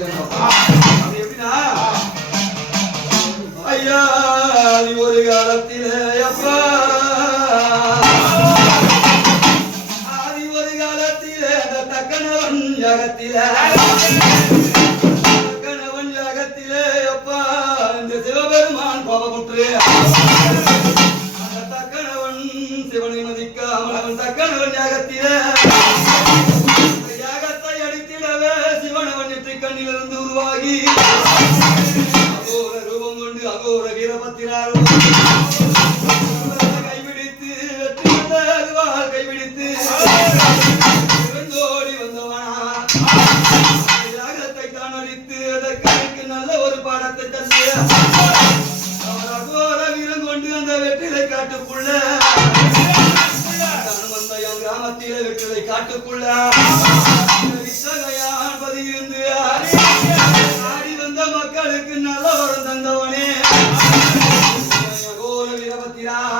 அது எப்படின்னா ஐயா நீ ஒரு காலத்திலே அப்பா ஜகத்திலே கணவன் ஜகத்திலே அப்பா இந்த சிவபெருமான் கோபமுற்று தக்கணவன் சிவனை மதிக்காமல் அவன் தக்கணவன் ஜகத்திலே கண்ணிலிருந்து உருவாகி. அகோர ரூபம் கொண்டு அகோர வீரபத்திரார் கைபிடித்து வெற்றி கைபிடித்து வந்தவனா. தான் அதற்கு நல்ல ஒரு பாடத்தை தந்து. அவர் அகோர வீரம் கொண்டு அந்த வெற்றிலை காட்டுக்குள்ள. கிராமத்தில வெற்றிலை காட்டுக்குள்ள. மக்களுக்கு நல்ல வரம் தந்தவனே அகோர வீரபத்திரா